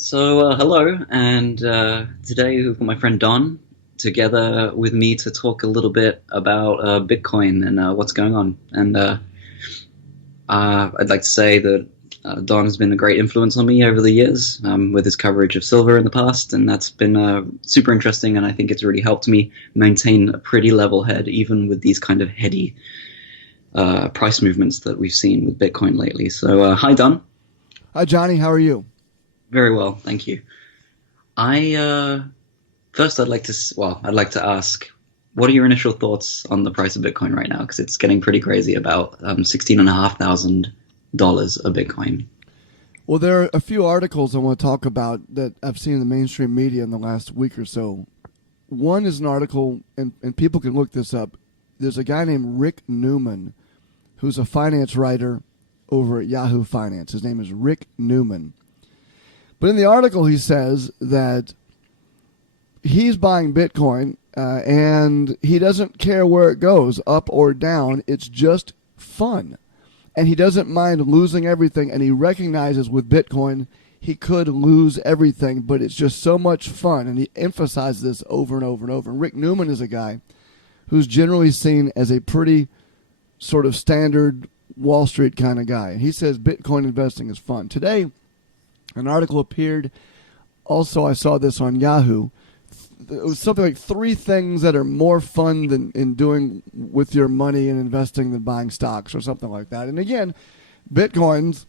Hello, and today we've got my friend Don together with me to talk a little bit about Bitcoin and what's going on. I'd like to say that Don has been a great influence on me over the years with his coverage of silver in the past, and that's been super interesting, and I think it's really helped me maintain a pretty level head, even with these kind of heady price movements that we've seen with Bitcoin lately. Hi, Don. Hi, Johnny. How are you? Very well, thank you. I First, I'd like to ask, what are your initial thoughts on the price of Bitcoin right now? Because it's getting pretty crazy, about $16,500 a Bitcoin. Well, there are a few articles I want to talk about that I've seen in the mainstream media in the last week or so. One is an article, and people can look this up. There's a guy named Rick Newman who's a finance writer over at Yahoo Finance. His name is Rick Newman. But in the article, he says that he's buying Bitcoin and he doesn't care where it goes, up or down. It's just fun. And he doesn't mind losing everything. And he recognizes with Bitcoin, he could lose everything, but it's just so much fun. And he emphasizes this over and over and over. And Rick Newman is a guy who's generally seen as a pretty sort of standard Wall Street kind of guy. And he says Bitcoin investing is fun. Today, an article appeared. Also, I saw this on Yahoo. It was something like 3 things that are more fun than in doing with your money and investing than buying stocks or something like that. And again, Bitcoins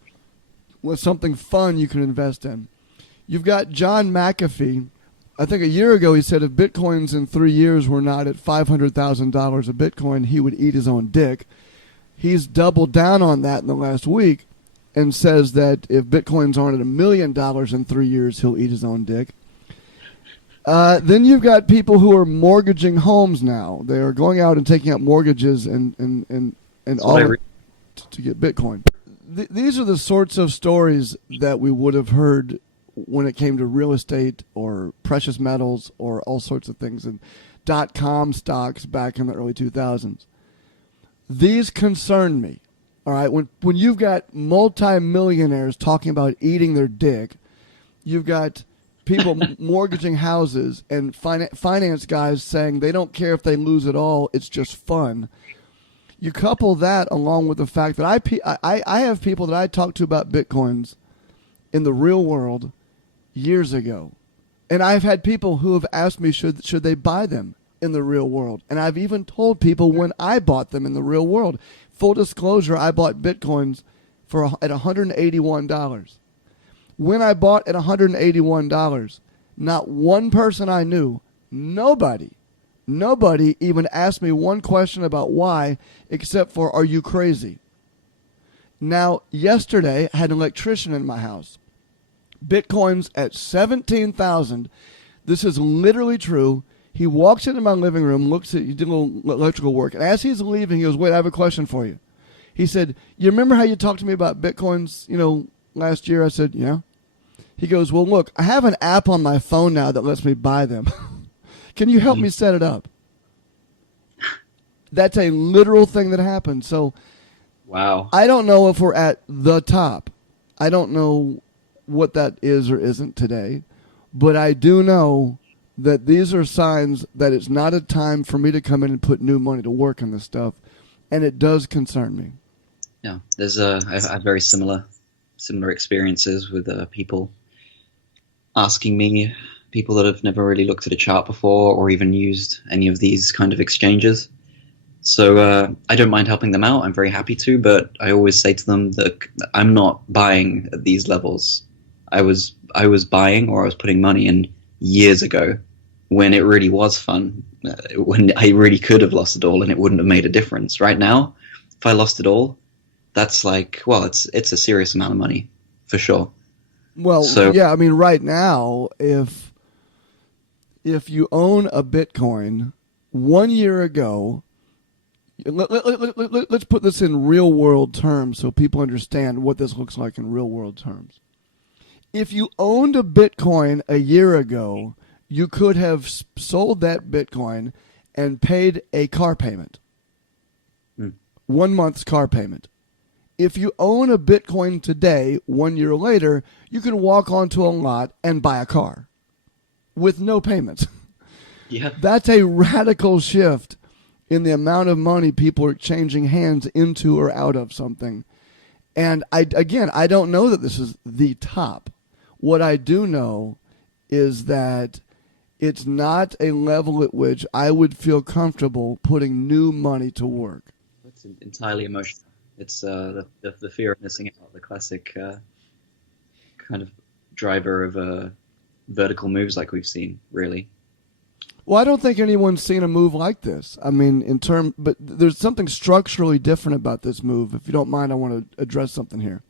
was something fun you can invest in. You've got John McAfee. I think a year ago he said if Bitcoins in 3 years were not at $500,000 a Bitcoin, he would eat his own dick. He's doubled down on that in the last week and says that if Bitcoins aren't at $1 million in 3 years, he'll eat his own dick. Then you've got people who are mortgaging homes now. They are going out and taking out mortgages and all to get Bitcoin. These are the sorts of stories that we would have heard when it came to real estate or precious metals or all sorts of things and .com stocks back in the early 2000s. These concern me. All right, when you've got multimillionaires talking about eating their dick, you've got people mortgaging houses and finance guys saying they don't care if they lose it all, it's just fun. You couple that along with the fact that I have people that I talked to about Bitcoins in the real world years ago. And I've had people who have asked me should they buy them in the real world. And I've even told people when I bought them in the real world. Full disclosure, I bought Bitcoins at $181. When I bought at $181, not one person I knew, nobody even asked me one question about why, except for, are you crazy? Now, yesterday, I had an electrician in my house. Bitcoins at $17,000. This is literally true. He walks into my living room, he did a little electrical work, and as he's leaving, he goes, wait, I have a question for you. He said, you remember how you talked to me about Bitcoins, last year? I said, yeah. He goes, well, look, I have an app on my phone now that lets me buy them. Can you help me set it up? That's a literal thing that happened. So Wow. I don't know if we're at the top. I don't know what that is or isn't today, but I do know that these are signs that it's not a time for me to come in and put new money to work on this stuff, and it does concern me. Yeah, I've had very similar experiences with people asking me, people that have never really looked at a chart before or even used any of these kind of exchanges. So I don't mind helping them out. I'm very happy to, but I always say to them that I'm not buying at these levels. I was buying, or I was putting money in years ago when it really was fun, when I really could have lost it all and it wouldn't have made a difference. Right now, if I lost it all, that's like, well, it's a serious amount of money for sure. Well, So yeah, I mean, right now, if you own a Bitcoin 1 year ago, let's put this in real world terms so people understand what this looks like in real world terms. If you owned a Bitcoin a year ago, you could have sold that Bitcoin and paid a car payment, 1 month's car payment. if you own a Bitcoin today, 1 year later, you can walk onto a lot and buy a car with no payments. Yeah. That's a radical shift in the amount of money people are changing hands into or out of something. And I don't know that this is the top. What I do know is that it's not a level at which I would feel comfortable putting new money to work. It's entirely emotional. It's the fear of missing out, the classic kind of driver of vertical moves like we've seen, really. Well, I don't think anyone's seen a move like this. I mean, but there's something structurally different about this move. If you don't mind, I want to address something here.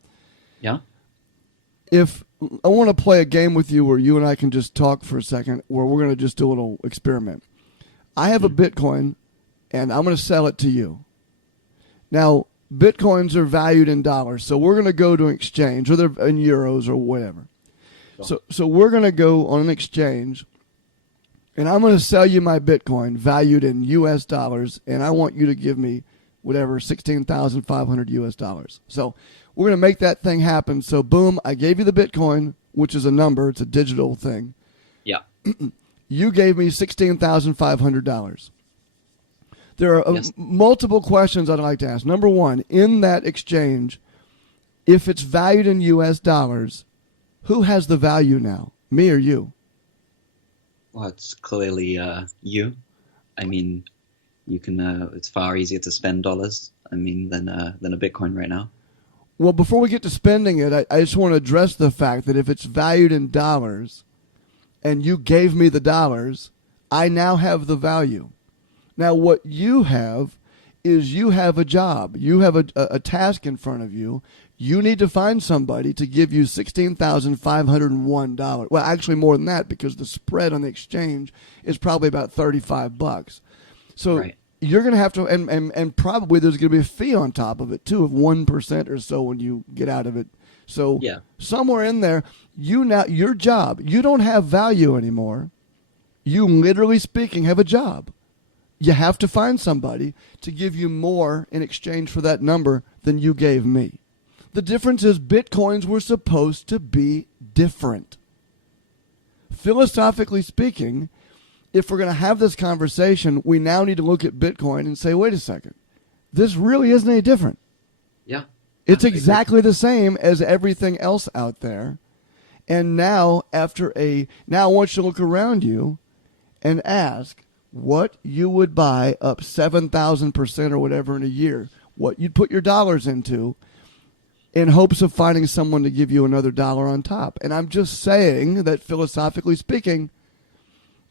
Yeah? If I want to play a game with you where you and I can just talk for a second, where we're going to just do a little experiment. I have a Bitcoin, and I'm going to sell it to you. Now, Bitcoins are valued in dollars, so we're going to go to an exchange, or they're in euros or whatever. Sure. So we're going to go on an exchange, and I'm going to sell you my Bitcoin valued in U.S. dollars, and I want you to give me whatever, 16,500 U.S. dollars. So we're going to make that thing happen. So boom, I gave you the Bitcoin, which is a number. It's a digital thing. Yeah. You gave me $16,500. There are multiple questions I'd like to ask. Number one, in that exchange, if it's valued in U.S. dollars, who has the value now, me or you? Well, it's clearly you. I mean, you can. It's far easier to spend dollars. I mean, than a Bitcoin right now. Well, before we get to spending it, I just want to address the fact that if it's valued in dollars, and you gave me the dollars, I now have the value. Now, what you have is you have a job. You have a task in front of you. You need to find somebody to give you $16,501. Well, actually more than that, because the spread on the exchange is probably about $35. So right. You're going to have to, and probably there's going to be a fee on top of it too, of 1% or so when you get out of it. So somewhere in there, your job, you don't have value anymore. You, literally speaking, have a job. You have to find somebody to give you more in exchange for that number than you gave me. The difference is Bitcoins were supposed to be different. Philosophically speaking, if we're going to have this conversation, we now need to look at Bitcoin and say, wait a second, this really isn't any different. Yeah. It's exactly the same as everything else out there. And now, now I want you to look around you and ask what you would buy up 7,000% or whatever in a year, what you'd put your dollars into, in hopes of finding someone to give you another dollar on top. And I'm just saying that philosophically speaking,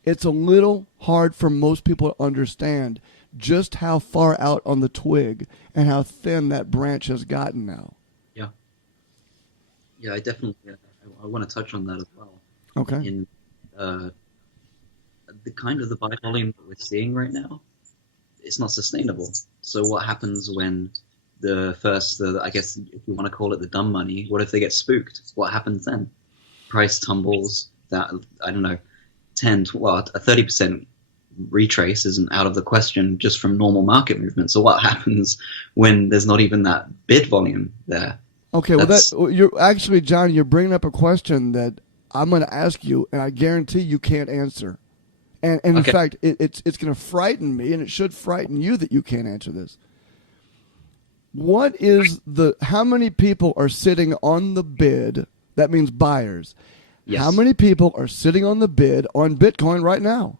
it's a little hard for most people to understand just how far out on the twig and how thin that branch has gotten now. Yeah. Yeah, I definitely I want to touch on that as well. Okay. In the kind of the buy volume that we're seeing right now, it's not sustainable. So what happens when I guess if you want to call it the dumb money, what if they get spooked? What happens then? Price tumbles, that, I don't know, a 30% retrace isn't out of the question just from normal market movement. So what happens when there's not even that bid volume there? Okay, you're actually, John, you're bringing up a question that I'm going to ask you, and I guarantee you can't answer. And in fact, it's going to frighten me, and it should frighten you that you can't answer this. How many people are sitting on the bid? That means buyers. Yes. How many people are sitting on the bid on Bitcoin right now?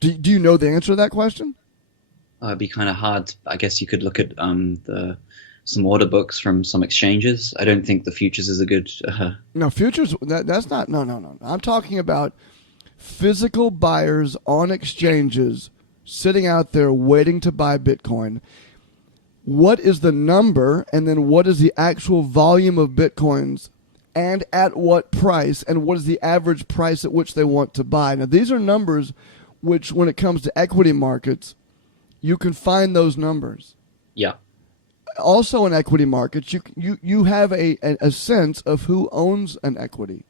Do you know the answer to that question? It'd be kind of hard. I guess you could look at some order books from some exchanges. I don't think the futures is a good... No, futures, that's not... No. I'm talking about physical buyers on exchanges sitting out there waiting to buy Bitcoin. What is the number, and then what is the actual volume of Bitcoins, and at what price, and what is the average price at which they want to buy? Now, these are numbers which, when it comes to equity markets, you can find those numbers. Yeah. Also in equity markets, you have a sense of who owns an equity.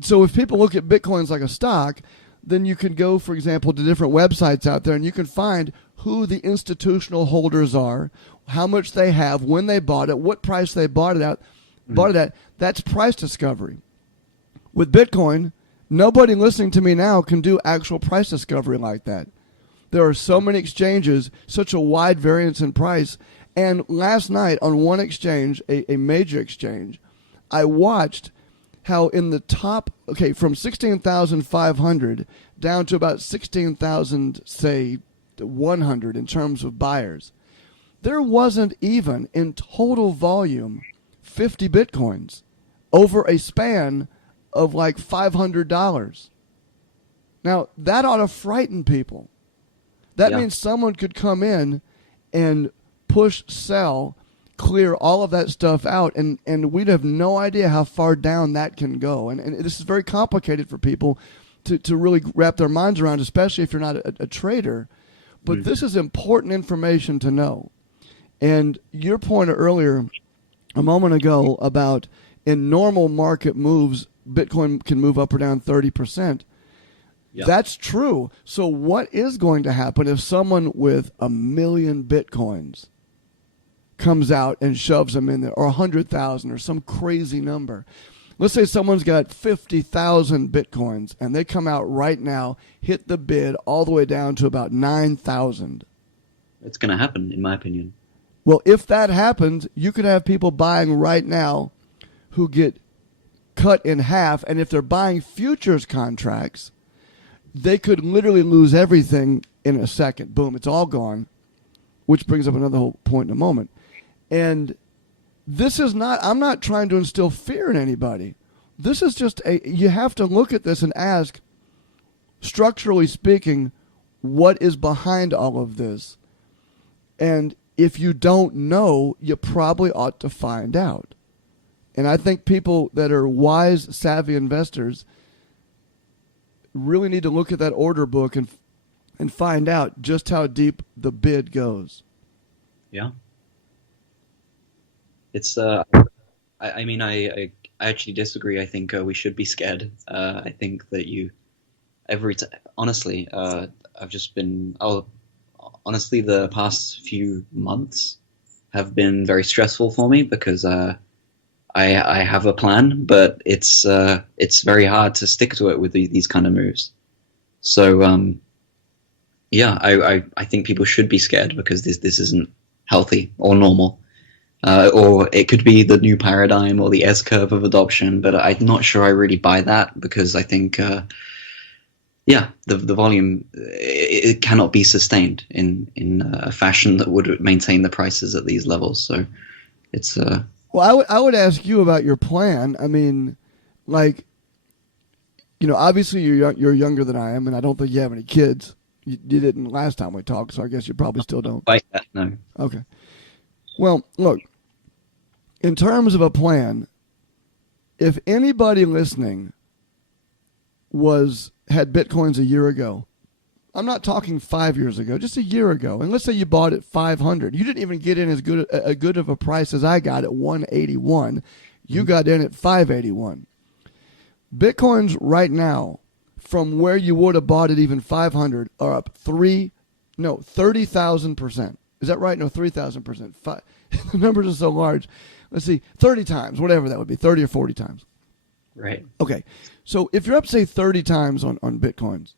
So if people look at Bitcoins like a stock, then you can go, for example, to different websites out there, and you can find who the institutional holders are, how much they have, when they bought it, what price they bought it at. That's price discovery. With Bitcoin, nobody listening to me now can do actual price discovery like that. There are so many exchanges, such a wide variance in price. And last night on one exchange, a major exchange, I watched how in the top, from 16,500 down to about 16,000, say, 100 in terms of buyers, there wasn't even in total volume 50 Bitcoins over a span of like $500. Now, that ought to frighten people. That means someone could come in and push, sell, clear all of that stuff out, and we'd have no idea how far down that can go. And this is very complicated for people to really wrap their minds around, especially if you're not a trader. But this is important information to know. And your point earlier, a moment ago, about in normal market moves, Bitcoin can move up or down 30%. Yep. That's true. So what is going to happen if someone with 1 million Bitcoins comes out and shoves them in there, or 100,000 or some crazy number? Let's say someone's got 50,000 Bitcoins and they come out right now, hit the bid all the way down to about 9,000. It's going to happen, in my opinion. Well, if that happens, you could have people buying right now who get cut in half. And if they're buying futures contracts, they could literally lose everything in a second. Boom, it's all gone, which brings up another whole point in a moment. And this is not, I'm not trying to instill fear in anybody. This is just you have to look at this and ask, structurally speaking, what is behind all of this? And if you don't know, you probably ought to find out. And I think people that are wise, savvy investors really need to look at that order book and find out just how deep the bid goes. Yeah. It's I mean I actually disagree. I think we should be scared. I think that honestly, I've just been honestly the past few months have been very stressful for me because I have a plan, but it's very hard to stick to it with these kind of moves. So I think people should be scared because this isn't healthy or normal, or it could be the new paradigm or the S curve of adoption. But I'm not sure I really buy that because I think the volume it cannot be sustained in a fashion that would maintain the prices at these levels. So it's Well, I would ask you about your plan. I mean, like, obviously you're younger than I am, and I don't think you have any kids. You didn't last time we talked, so I guess you probably still don't. Like that, no. Okay. Well, look, in terms of a plan, if anybody listening had Bitcoins a year ago, I'm not talking 5 years ago, just a year ago. And let's say you bought at 500. You didn't even get in as good of a price as I got at 181. You got in at 581. Bitcoins right now, from where you would have bought it even 500, are up 30,000%. Is that right? No, 3,000%. The numbers are so large. Let's see, 30 times, whatever that would be, 30 or 40 times. Right. Okay. So if you're up, say, 30 times on Bitcoins,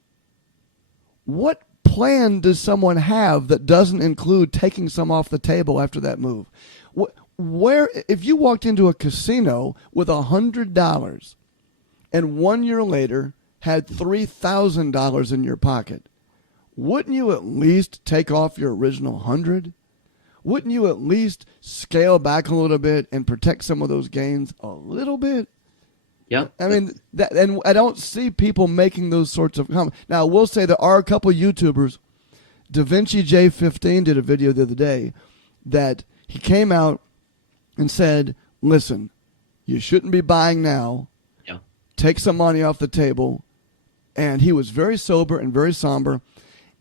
what plan does someone have that doesn't include taking some off the table after that move? Where, if you walked into a casino with $100 and 1 year later had $3,000 in your pocket, wouldn't you at least take off your original 100? Wouldn't you at least scale back a little bit and protect some of those gains a little bit? Yeah. I mean, and I don't see people making those sorts of comments. Now, I will say there are a couple of YouTubers. DaVinciJ15 did a video the other day that he came out and said, listen, you shouldn't be buying now. Yeah. Take some money off the table. And he was very sober and very somber.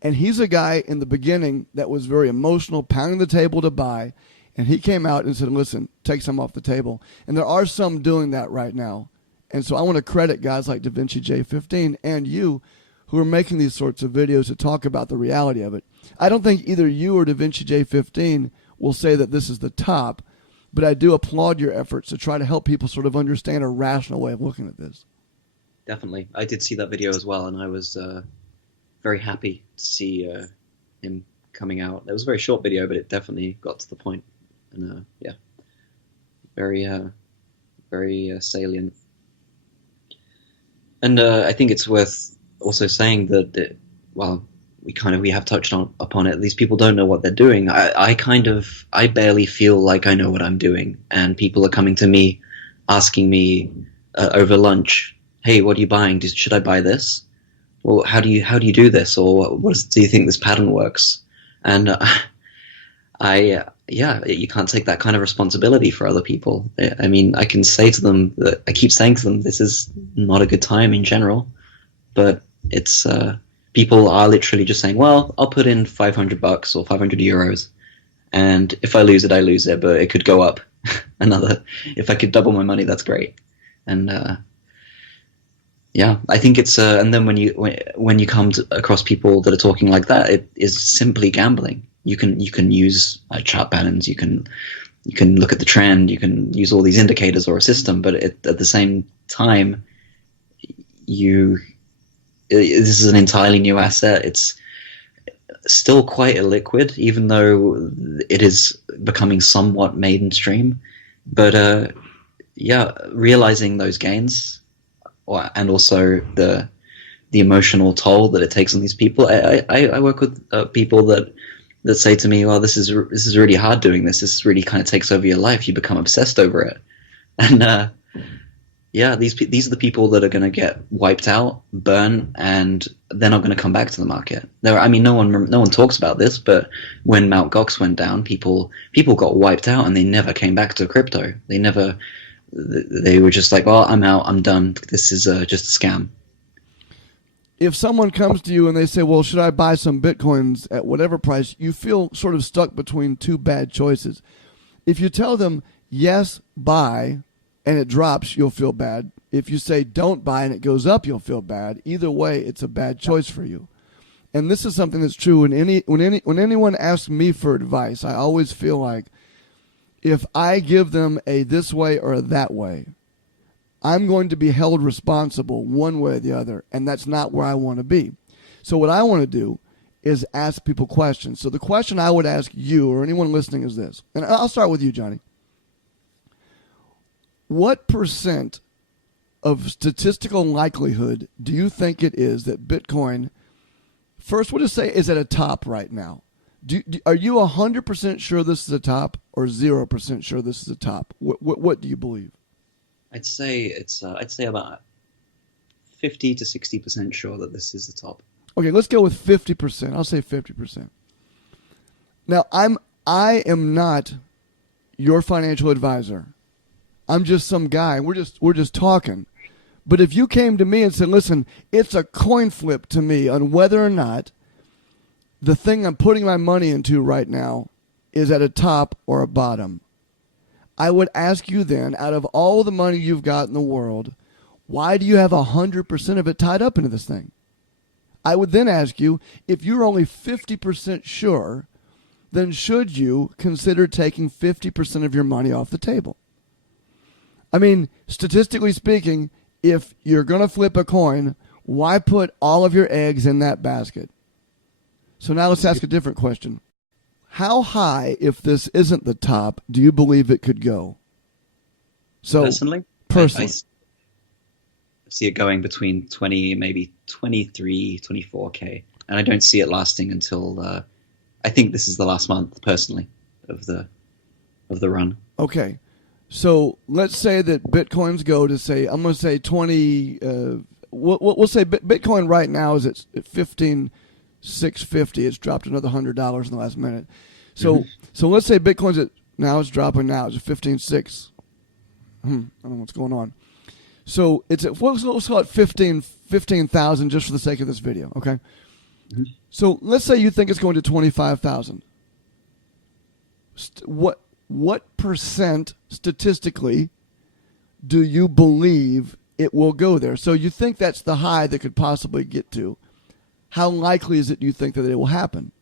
And he's a guy in the beginning that was very emotional, pounding the table to buy. And he came out and said, listen, take some off the table. And there are some doing that right now. And so I want to credit guys like DaVinciJ15 and you who are making these sorts of videos to talk about the reality of it. I don't think either you or DaVinciJ15 will say that this is the top, but I do applaud your efforts to try to help people sort of understand a rational way of looking at this. Definitely. I did see that video as well, and I was very happy to see him coming out. It was a very short video, but it definitely got to the point. And yeah, very salient. And I think it's worth also saying that, well, we have touched upon it. These people don't know what they're doing. I barely feel like I know what I'm doing, and people are coming to me, asking me over lunch, "Hey, what are you buying? Should I buy this? Well, how do you do this? Or do you think this pattern works?" And you can't take that kind of responsibility for other people. I mean, I can say to them that I keep saying to them, this is not a good time in general, but it's people are literally just saying, well, I'll put in $500 or 500 euros, and if I lose it, I lose it, but it could go up if I could double my money, that's great. And yeah, I think it's and then when you come across people that are talking like that, it is simply gambling. You can use chart patterns, you can look at the trend, you can use all these indicators or a system, but at the same time, this is an entirely new asset. It's still quite illiquid, even though it is becoming somewhat mainstream. But yeah, realizing those gains, and also the emotional toll that it takes on these people. I work with people that say to me, "Well, this is really hard doing this. This really kind of takes over your life. You become obsessed over it." And yeah, these are the people that are going to get wiped out, burn, and they're not going to come back to the market. I mean, no one talks about this, but when Mt. Gox went down, people got wiped out, and they never came back to crypto. They were just like, "Well, I'm out. I'm done. This is just a scam." If someone comes to you and they say, "Well, should I buy some Bitcoins at whatever price?" you feel sort of stuck between two bad choices. If you tell them, "Yes, buy," and it drops, you'll feel bad. If you say don't buy and it goes up, you'll feel bad. Either way, it's a bad choice for you. And this is something that's true. When anyone asks me for advice, I always feel like if I give them a this way or a that way, I'm going to be held responsible one way or the other, and that's not where I want to be. So what I want to do is ask people questions. So the question I would ask you or anyone listening is this, and I'll start with you, Johnny. What % of statistical likelihood do you think it is that Bitcoin, first we'll just say, is at a top right now? Are you 100% sure this is a top, or 0% sure this is a top? What do you believe? I'd say about 50 to 60% sure that this is the top. Okay, let's go with 50%. I'll say 50%. Now, I am not your financial advisor. I'm just some guy. We're just talking. But if you came to me and said, "Listen, it's a coin flip to me on whether or not the thing I'm putting my money into right now is at a top or a bottom," I would ask you then, out of all the money you've got in the world, why do you have 100% of it tied up into this thing? I would then ask you, if you're only 50% sure, then should you consider taking 50% of your money off the table? I mean, statistically speaking, if you're going to flip a coin, why put all of your eggs in that basket? So now let's ask a different question. How high, if this isn't the top, do you believe it could go? So personally, I see it going between 20, maybe 23, 24K. And I don't see it lasting until, I think this is the last month, personally, of the run. Okay. So let's say that Bitcoins go to, say, I'm going to say 20, we'll say Bitcoin right now is at 15,650. It's dropped another $100 in the last minute. So so let's say Bitcoin's at, now it's dropping now. It's at 15,600. I don't know what's going on. So it's at, let's call it 15,000 just for the sake of this video, okay? Mm-hmm. So let's say you think it's going to 25,000. What percent statistically do you believe it will go there? So you think that's the high that could possibly get to. How likely is it, do you think, that it will happen?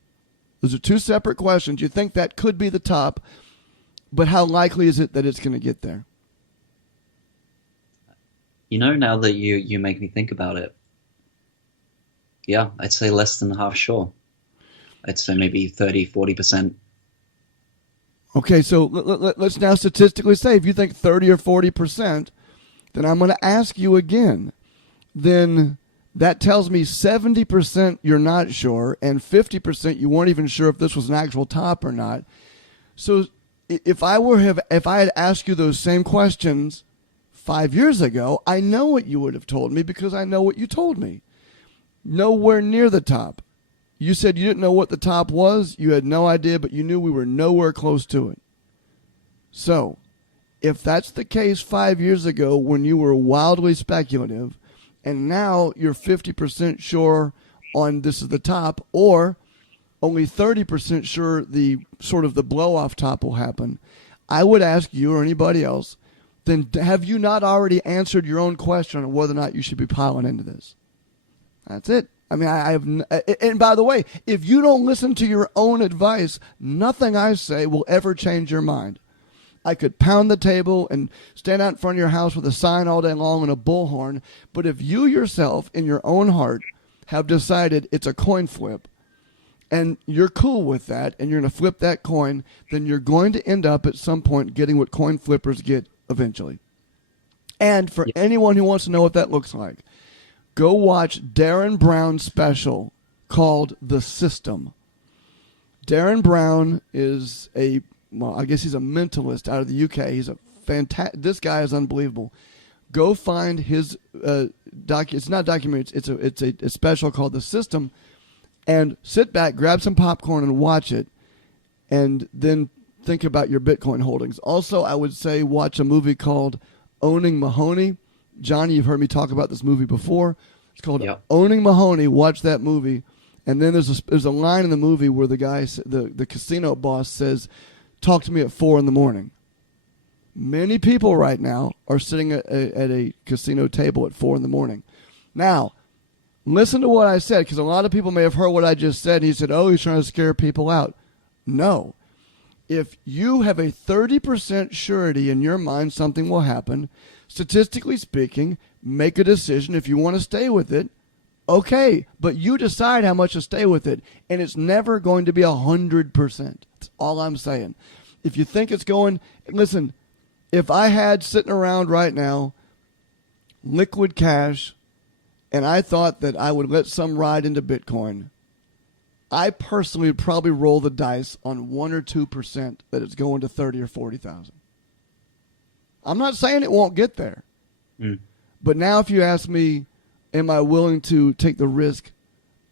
Those are two separate questions. You think that could be the top, but how likely is it that it's going to get there? Now that you make me think about it, yeah, I'd say less than half sure. I'd say maybe 30, 40%. Okay, so let's now statistically say if you think 30 or 40%, then I'm going to ask you again. Then that tells me 70% you're not sure, and 50% you weren't even sure if this was an actual top or not. So if I had asked you those same questions 5 years ago, I know what you would have told me because I know what you told me. Nowhere near the top. You said you didn't know what the top was. You had no idea, but you knew we were nowhere close to it. So, if that's the case 5 years ago when you were wildly speculative, and now you're 50% sure on this is the top, or only 30% sure the sort of the blow-off top will happen, I would ask you or anybody else, then have you not already answered your own question on whether or not you should be piling into this? That's it. I mean, I have, and by the way, if you don't listen to your own advice, nothing I say will ever change your mind. I could pound the table and stand out in front of your house with a sign all day long and a bullhorn, but if you yourself, in your own heart, have decided it's a coin flip, and you're cool with that, and you're going to flip that coin, then you're going to end up at some point getting what coin flippers get eventually. And for anyone who wants to know what that looks like, go watch Darren Brown's special called The System. Darren Brown is I guess he's a mentalist out of the UK. He's a this guy is unbelievable. Go find his it's not a documentary. It's a special called The System, and sit back, grab some popcorn, and watch it, and then think about your Bitcoin holdings. Also, I would say watch a movie called Owning Mahoney. Johnny, you've heard me talk about this movie before. It's called Owning Mahoney. Watch that movie. And then there's a line in the movie where the guy, the casino boss says, "Talk to me at 4 a.m." Many people right now are sitting at a casino table at 4 a.m. Now, listen to what I said, because a lot of people may have heard what I just said. He said, "Oh, he's trying to scare people out." No. If you have a 30% surety in your mind something will happen, statistically speaking, make a decision. If you want to stay with it, okay, but you decide how much to stay with it, and it's never going to be 100%. That's all I'm saying. If you think it's going, listen, if I had sitting around right now liquid cash and I thought that I would let some ride into Bitcoin, I personally would probably roll the dice on 1 or 2% that it's going to 30 or 40,000. I'm not saying it won't get there. But now if you ask me, am I willing to take the risk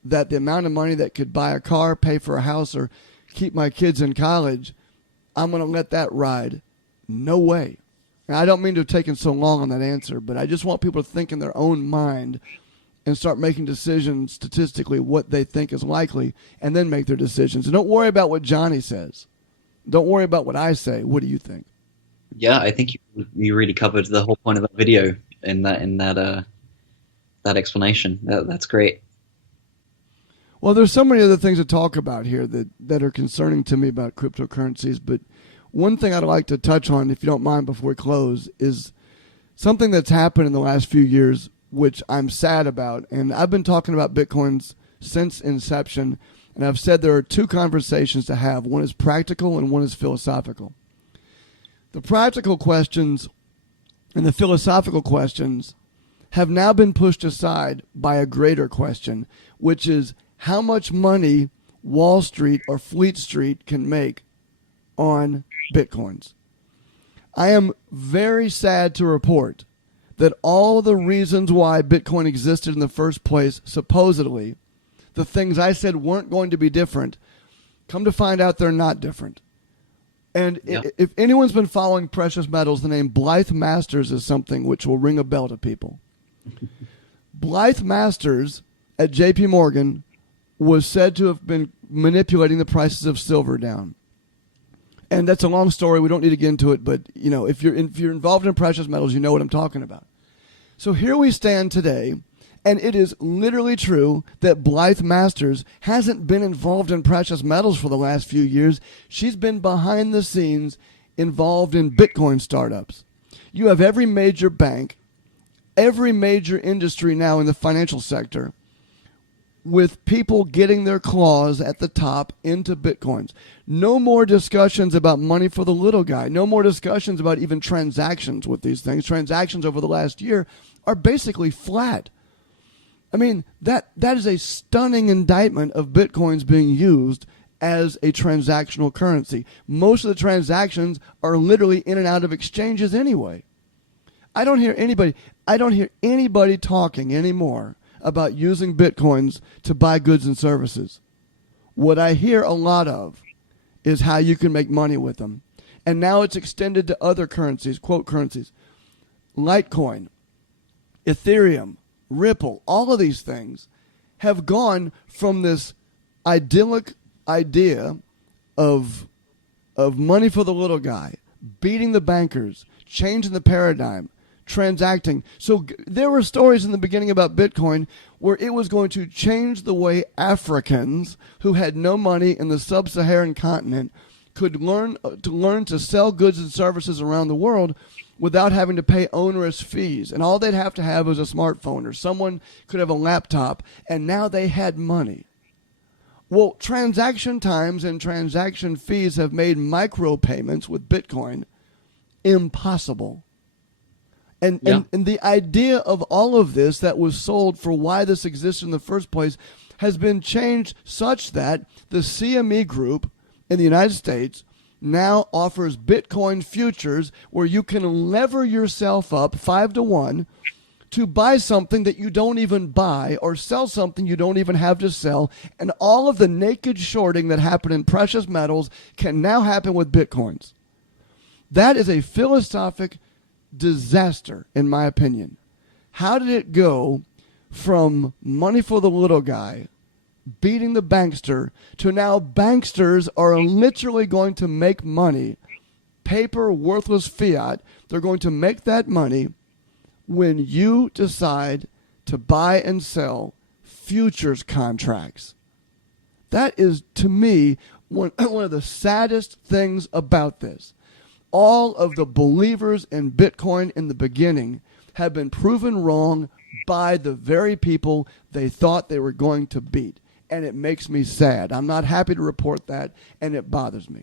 that the amount of money that could buy a car, pay for a house, or keep my kids in college, I'm going to let that ride? No way. And I don't mean to have taken so long on that answer, but I just want people to think in their own mind and start making decisions statistically what they think is likely, and then make their decisions. And don't worry about what Johnny says. Don't worry about what I say. What do you think? Yeah, I think you really covered the whole point of that video in that explanation. That's great. Well, there's so many other things to talk about here that are concerning to me about cryptocurrencies, but one thing I'd like to touch on, if you don't mind, before we close, is something that's happened in the last few years, which I'm sad about. And I've been talking about Bitcoins since inception, and I've said there are two conversations to have. One is practical and one is philosophical. The practical questions and the philosophical questions have now been pushed aside by a greater question, which is how much money Wall Street or Fleet Street can make on Bitcoins. I am very sad to report that all the reasons why Bitcoin existed in the first place, supposedly, the things I said weren't going to be different, come to find out they're not different. And if anyone's been following precious metals, the name Blythe Masters is something which will ring a bell to people. Blythe Masters at JP Morgan was said to have been manipulating the prices of silver down. And that's a long story. We don't need to get into it, but you know, if you're involved in precious metals, you know what I'm talking about. So here we stand today, And it is literally true that Blythe Masters hasn't been involved in precious metals for the last few years. She's been behind the scenes involved in Bitcoin startups. You have every major bank, every major industry now in the financial sector with people getting their claws at the top into Bitcoins. No more discussions about money for the little guy. No more discussions about even transactions with these things. Transactions over the last year are basically flat. I mean, that is a stunning indictment of Bitcoins being used as a transactional currency. Most of the transactions are literally in and out of exchanges anyway. I don't hear anybody talking anymore about using Bitcoins to buy goods and services. What I hear a lot of is how you can make money with them. And now it's extended to other currencies, quote currencies. Litecoin, Ethereum, Ripple, all of these things have gone from this idyllic idea of money for the little guy, beating the bankers, changing the paradigm, transacting. So there were stories in the beginning about Bitcoin where it was going to change the way Africans who had no money in the sub-Saharan continent could learn to sell goods and services around the world without having to pay onerous fees. And all they'd have to have was a smartphone, or someone could have a laptop, and now they had money. Well, transaction times and transaction fees have made micropayments with Bitcoin impossible. And the idea of all of this that was sold for why this exists in the first place has been changed such that the CME Group in the United States now offers Bitcoin futures where you can lever yourself up 5-to-1 to buy something that you don't even buy or sell something you don't even have to sell. And all of the naked shorting that happened in precious metals can now happen with Bitcoins. That is a philosophic disaster, in my opinion. How did it go from money for the little guy, beating the bankster, to now banksters are literally going to make money, paper, worthless fiat. They're going to make that money when you decide to buy and sell futures contracts. That is, to me, one of the saddest things about this. All of the believers in Bitcoin in the beginning have been proven wrong by the very people they thought they were going to beat. And it makes me sad. I'm not happy to report that, and it bothers me.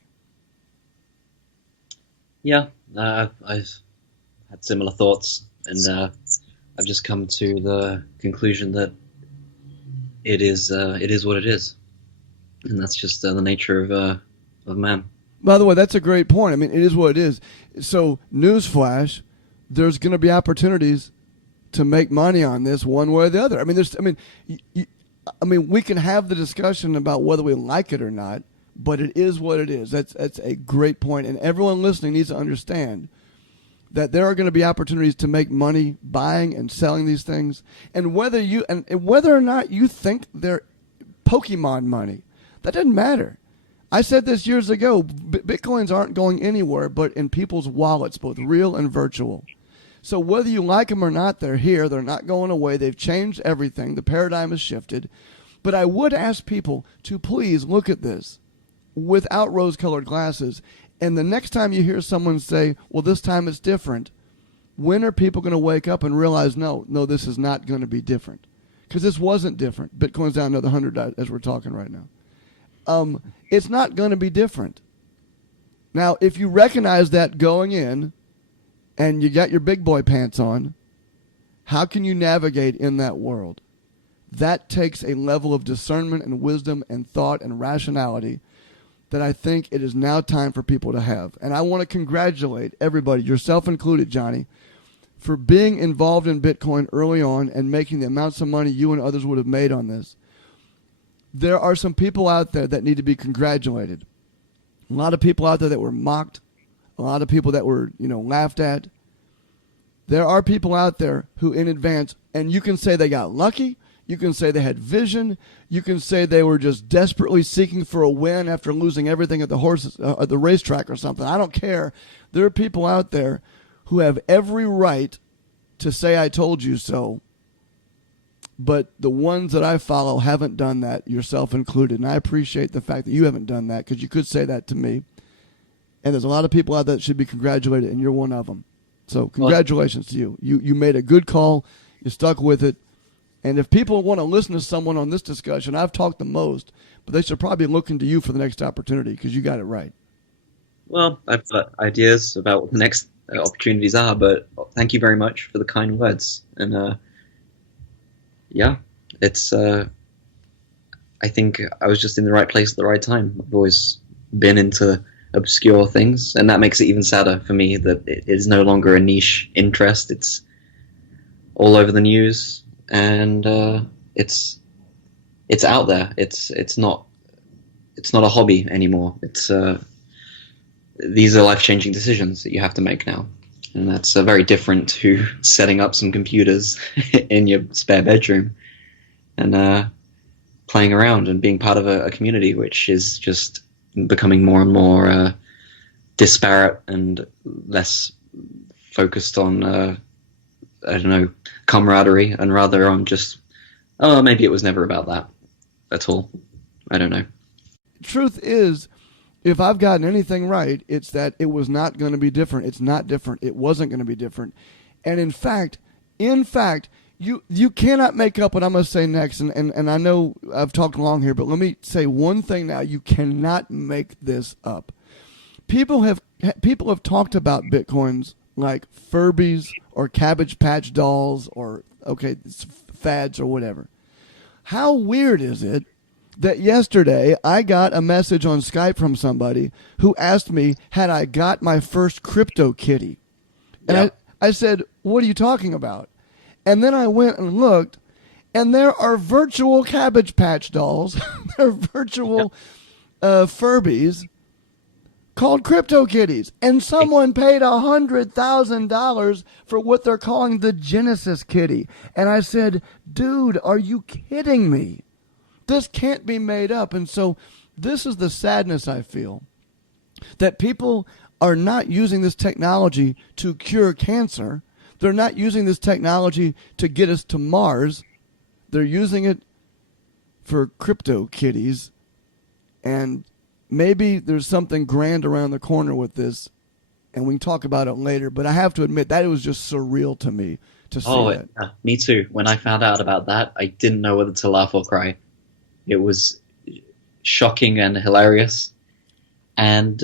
Yeah, I've had similar thoughts, and I've just come to the conclusion that it is what it is, and that's just the nature of man. By the way, that's a great point. I mean, it is what it is. So, newsflash, there's going to be opportunities to make money on this one way or the other. I mean, we can have the discussion about whether we like it or not, but it is what it is. That's a great point, and everyone listening needs to understand that there are going to be opportunities to make money buying and selling these things, and whether or not you think they're Pokemon money, that doesn't matter. I said this years ago, Bitcoins aren't going anywhere but in people's wallets, both real and virtual. So whether you like them or not, they're here. They're not going away. They've changed everything. The paradigm has shifted. But I would ask people to please look at this without rose-colored glasses. And the next time you hear someone say, well, this time it's different, when are people going to wake up and realize, no, this is not going to be different? Because this wasn't different. Bitcoin's down another 100 as we're talking right now. It's not going to be different. Now, if you recognize that going in and you got your big boy pants on, how can you navigate in that world? That takes a level of discernment and wisdom and thought and rationality that I think it is now time for people to have. And I want to congratulate everybody, yourself included, Johnny, for being involved in Bitcoin early on and making the amounts of money you and others would have made on this. There are some people out there that need to be congratulated. A lot of people out there that were mocked. A lot of people that were, laughed at. There are people out there who in advance, and you can say they got lucky. You can say they had vision. You can say they were just desperately seeking for a win after losing everything at the racetrack or something. I don't care. There are people out there who have every right to say I told you so. but the ones that I follow haven't done that, yourself included. And I appreciate the fact that you haven't done that, because you could say that to me. And there's a lot of people out there that should be congratulated, and you're one of them. So congratulations to you. You made a good call. You stuck with it. And if people want to listen to someone on this discussion, I've talked the most, but they should probably be looking to you for the next opportunity, because you got it right. Well, I've got ideas about what the next opportunities are, but thank you very much for the kind words. And yeah, it's. I think I was just in the right place at the right time. I've always been into obscure things, and that makes it even sadder for me that it is no longer a niche interest. It's all over the news, and it's out there. It's not a hobby anymore. It's these are life-changing decisions that you have to make now, and that's very different to setting up some computers in your spare bedroom and playing around and being part of a community which is just becoming more and more disparate and less focused on I don't know, camaraderie, and rather on just, oh, maybe it was never about that at all. I don't know. Truth is, if I've gotten anything right, it's that it was not going to be different. It's not different. It wasn't going to be different. And in fact, you cannot make up what I'm going to say next. And I know I've talked long here, but let me say one thing now. You cannot make this up. People have talked about Bitcoins like Furbies or Cabbage Patch Dolls or, fads or whatever. How weird is it that yesterday I got a message on Skype from somebody who asked me, had I got my first crypto kitty? And Yeah. I said, what are you talking about? And then I went and looked, and there are virtual Cabbage Patch Dolls. There are virtual Furbies called crypto kitties. And someone paid $100,000 for what they're calling the Genesis kitty. And I said, dude, are you kidding me? This can't be made up. And so this is the sadness I feel, that people are not using this technology to cure cancer. They're not using this technology to get us to Mars. They're using it for crypto kitties. And maybe there's something grand around the corner with this, and we can talk about it later. But I have to admit that it was just surreal to me to see that. Yeah, me too. When I found out about that, I didn't know whether to laugh or cry. It was shocking and hilarious. And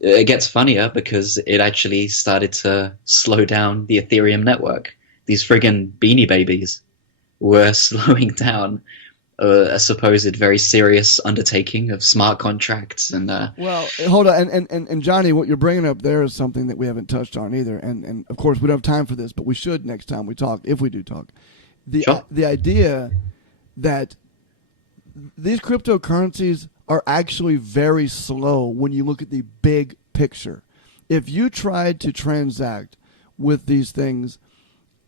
it gets funnier because it actually started to slow down the Ethereum network. These friggin' Beanie Babies were slowing down a supposed very serious undertaking of smart contracts. And well, hold on, and Johnny, what you're bringing up there is something that we haven't touched on either. And of course, we don't have time for this, but we should next time we talk, if we do talk. Sure. The idea that these cryptocurrencies are actually very slow when you look at the big picture. If you tried to transact with these things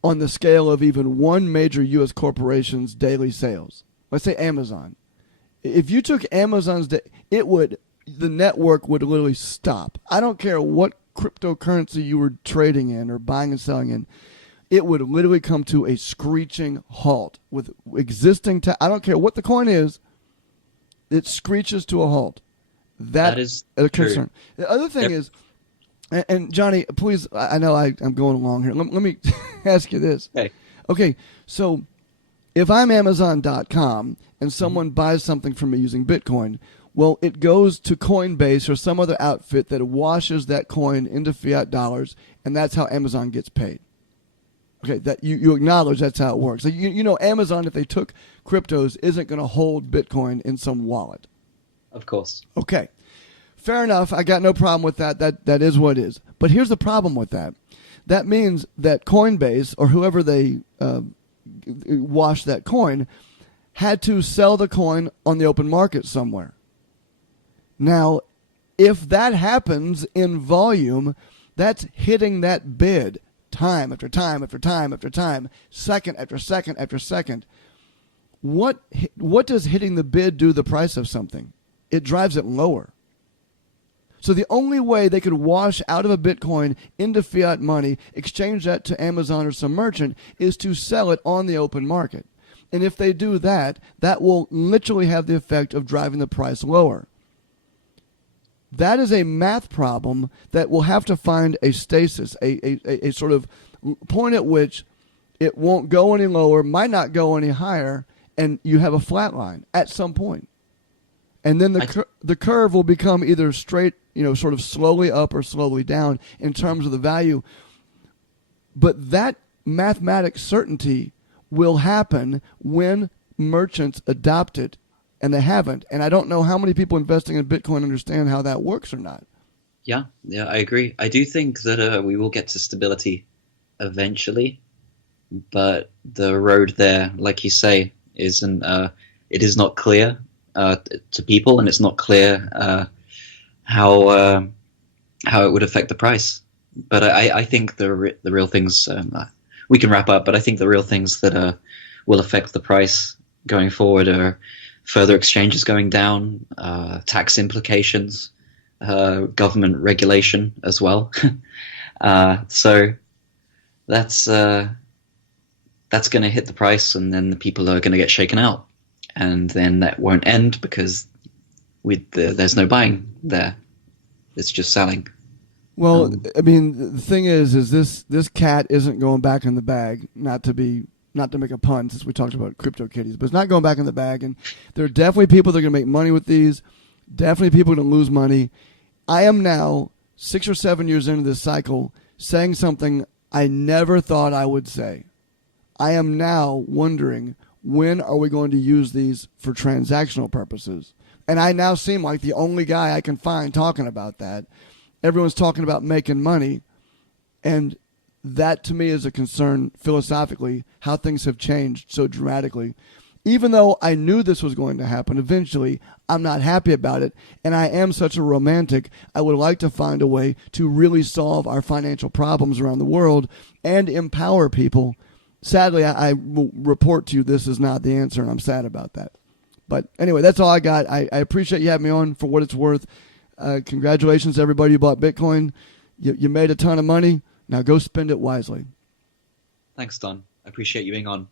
on the scale of even one major U.S. corporation's daily sales, let's say Amazon, if you took Amazon's, the network would literally stop. I don't care what cryptocurrency you were trading in or buying and selling in. It would literally come to a screeching halt with existing I don't care what the coin is. It screeches to a halt. That is a concern. True. The other thing is, and Johnny, please, I know I'm going along here. Let me ask you this. Okay, so if I'm Amazon.com and someone buys something from me using Bitcoin, well, it goes to Coinbase or some other outfit that washes that coin into fiat dollars, and that's how Amazon gets paid. Okay, that you acknowledge that's how it works. So you know, Amazon, if they took cryptos, isn't going to hold Bitcoin in some wallet. Of course. Okay, fair enough. I got no problem with that. That is what it is. But here's the problem with that. That means that Coinbase or whoever they wash that coin had to sell the coin on the open market somewhere. Now, if that happens in volume, that's hitting that bid time after time after time after time, second after second after second. What does hitting the bid do to the price of something? It drives it lower. So the only way they could wash out of a Bitcoin into fiat money, exchange that to Amazon or some merchant, is to sell it on the open market. And if they do that, that will literally have the effect of driving the price lower. That is a math problem that will have to find a stasis, a sort of point at which it won't go any lower, might not go any higher, and you have a flat line at some point. And then the curve will become either straight, sort of slowly up or slowly down in terms of the value. But that mathematic certainty will happen when merchants adopt it, and they haven't. And I don't know how many people investing in Bitcoin understand how that works or not. Yeah, I agree. I do think that we will get to stability eventually, but the road there, like you say, isn't. It is not clear to people, and it's not clear how it would affect the price. But I think the real things we can wrap up. But I think the real things that will affect the price going forward are further exchanges going down, tax implications, government regulation as well. So that's going to hit the price, and then the people are going to get shaken out. And then that won't end because there's no buying there. It's just selling. Well, I mean, the thing is this cat isn't going back in the bag. Not to make a pun, since we talked about crypto kitties, but it's not going back in the bag. And there are definitely people that are going to make money with these. Definitely people going to lose money. I am now 6 or 7 years into this cycle saying something I never thought I would say. I am now wondering, when are we going to use these for transactional purposes? And I now seem like the only guy I can find talking about that. Everyone's talking about making money. And that to me is a concern philosophically, how things have changed so dramatically. Even though I knew this was going to happen eventually, I'm not happy about it. And I am such a romantic. I would like to find a way to really solve our financial problems around the world and empower people. Sadly, I will report to you this is not the answer, and I'm sad about that. But anyway, that's all I got. I appreciate you having me on for what it's worth. Congratulations to everybody who bought Bitcoin. You made a ton of money. Now go spend it wisely. Thanks, Don. I appreciate you being on.